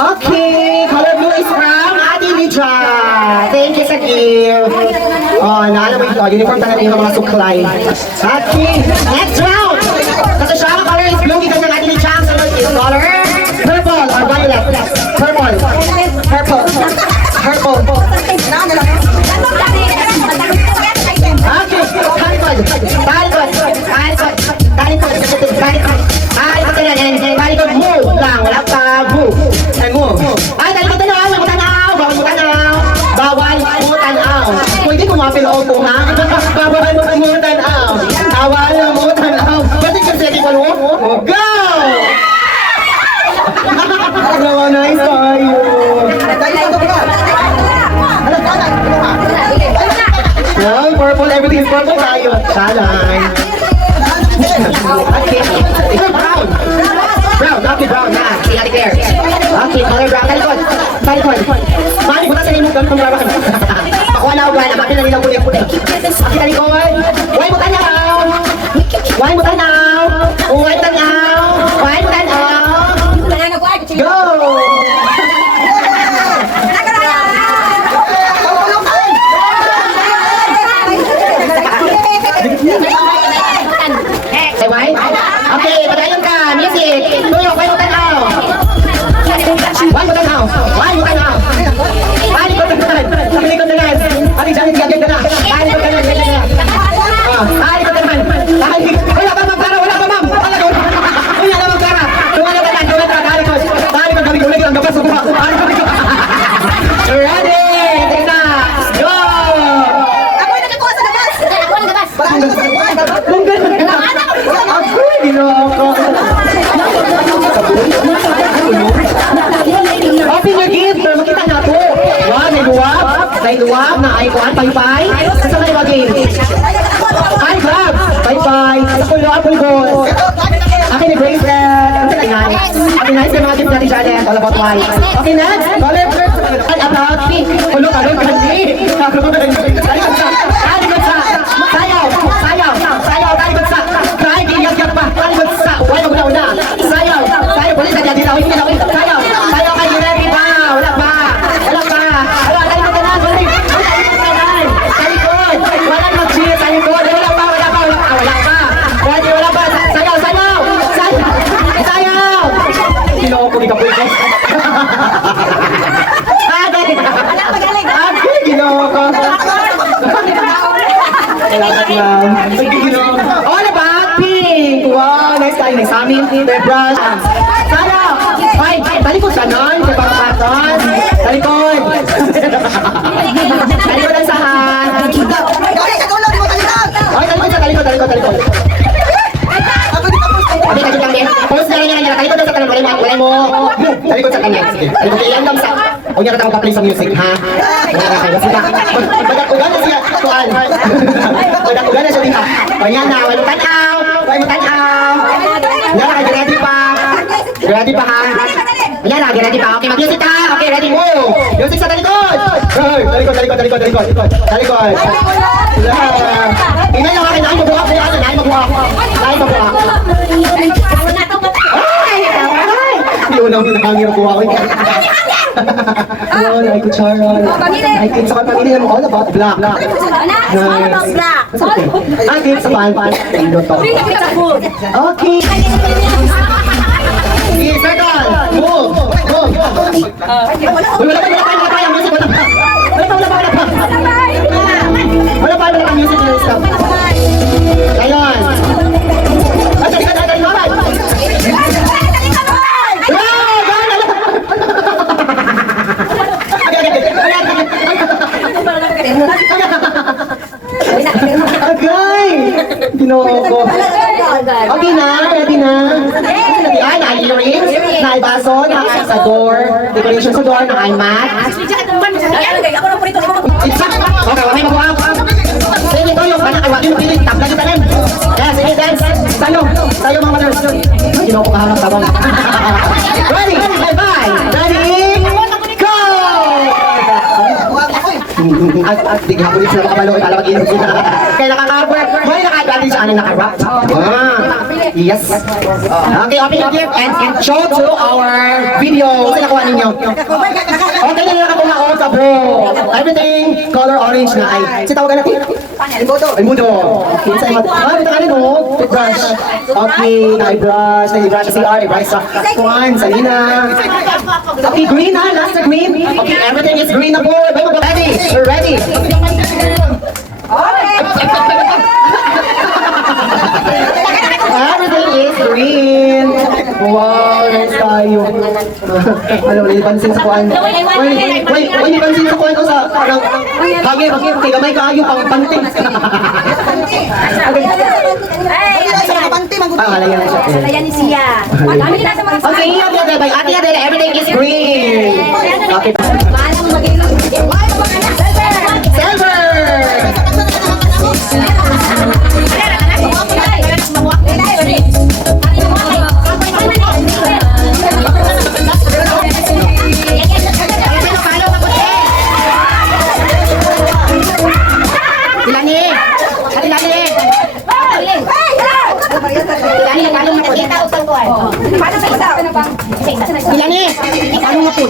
Okay, color blue is from Ate Lydia. Thank you sa gift. Oh, naalam mo ito. Uniform talaga yung mga suklay. Okay, next round. Kasi siya, color is blue. Because ng Ate Lydia, ang sunod is color purple or violet. Purple. Purple. Purple. Okay, talikod. Talikod. Talikod. Talikod. Talikod. Talikod na yan. Talikod, move lang. Wala pa, move. Ay, move. Ay, talikod na lang. Huwag mo tanaw. Bawal mo tanaw. Bawal mo tanaw. Pwede kumapil o po, ha? Bawal mo tanaw. Bawal mo tanaw. Pwede kasi ko, no? Go! Ano, nice tayo. Wow, purple, everything is purple tayo. Salay. Okay. Brown. Brown, okay, brown na. Tingnan ni Claire. Okay, color brown. Talikod. Talikod. Mali, buta sa limog. Ganun kamarawan. Makuha na ako ba? Bakit na nilang puti-puti? Okay, talikod. Huwag mo tanaw. Huwag mo tanaw. Huwag mo tanaw. Huwag mo tanaw. Go! Okay, patayon ka. Music. Tuyok, why mo tanaw? Why mo tanaw? Why mo tanaw? Balik ko naman. Balik ko naman. Balik sa akin, gagawin ka na. Balik ko naman, gagawin ka na. Balik ko naman. Balik. Wala pa, ma'am. Wala pa, ma'am. Wala pa, ma'am. Wala ka na. Balik ko. Balik ko, gawin ko. Ulit lang, gabas ko. Balik ko. Ready? Take na. Go! Ako yung nakakuha sa labas. Ako yung labas. Kung gano'n ka. Ako, ginawa ko. Open your gift, pero makita na po. Wow, may luwag. May luwag na icon. Pay-pay. Saan may wagin? Ay, grab. Pay-pay. Apple balls. Akin ni bracelet. Okay, nice. Okay, nice yung mga gift natin, Janet. All about white. Okay, next. Color first. About pink. Ulo, kalong kandi. Talikod sa. Sayaw. Sayaw. Sayaw. Talikod sa. Try, giyag-yag pa. Talikod sa. Wala, una. Sayaw. Sayaw. Pulis na dyan. Sayaw. Sayaw kayo. Ready pa. Wala pa. Wala pa. Wala, talikod ka na. Talikod. Wala mag-cheer. Talikod. Wala pa. Wala pa. Wala pa. Sayaw. Sayaw. Ginoo ko ni Kapoy ko. Ginoo ko. Salamat, ma'am. All about pink. Wow, nice tayo. Nice amin. May brush. Sayaw. Ay, talikod ka nun. May pangpaton. Talikod. Talikod ang sahan. Ay, talikod. Okay, talikod lang din. Post na rin niya. Talikod lang sa kanang walay mo. Talikod sa kanya. Sige. Talikod kayo lang sa. Huwag niya katang pa-play sa music, ha? Badak-ugan na siya. Tuan. Badak-ugan na siya din, ha? O yan na. Walang tanaw. Yan na, ready pa. Ready pa, ha? Yan na, ready pa. Okay, mag-music, ha? Okay, ready, move. Music sa talikod. Talikod. Tingnan lang akin. Nahin mabuhak. Ay! Unang hinahangin ako ako. Hello, like Charon. I think sa pamilya mo all about black. All about black. I think sa pan. Okay. Sige, circle. Move. Wala pa yung music. Wala pa music na stop. Ayun. Agay! Ginoo ko. Okay na, ready na. Ay, na-earrings, na-baso, na-door, decoration sa door, na-mat. Okay, wala mo ako. Sige, Toyo, anak, ay wag yung pilit, tabla kita rin. Yes, sige, dance. Tayo mga mothers. Ginoo ko kahanap tabang. Ready, bye-bye. Ready, go! At di ka ulit sila makabalo ay alawag inom sila. Kaya nakaka-rap. May nakagaling sa anin naka-rap. Yes. Okay, open your gift and show to our video. Sinakuha Okay na lang ako na ako sa buhok. Everything color orange na ay. Si tawagan natin. Ay mudo. Okay, sa imat. Ito ka rin oh. Toothbrush. Okay, na-brush. Na-brush sa CR. I-brush sa kuhan. Sa Lina. Okay, green ha. Last na green. Okay, everything is green na po. Ready. We're ready. Everything is green. Wow, nice tayo. Ano, nilipansin sa kuhan. Wait, nilipansin sa kuhan ko sa parang hagi, kay gamay kayo pang panting. Pangalan yan siya. Ayan ni Sia. Kami kita sa mga Okay, ate Adele, everything is green. Okay. Malang mag-ilong. Silver! Ilan eh? Ano nga po?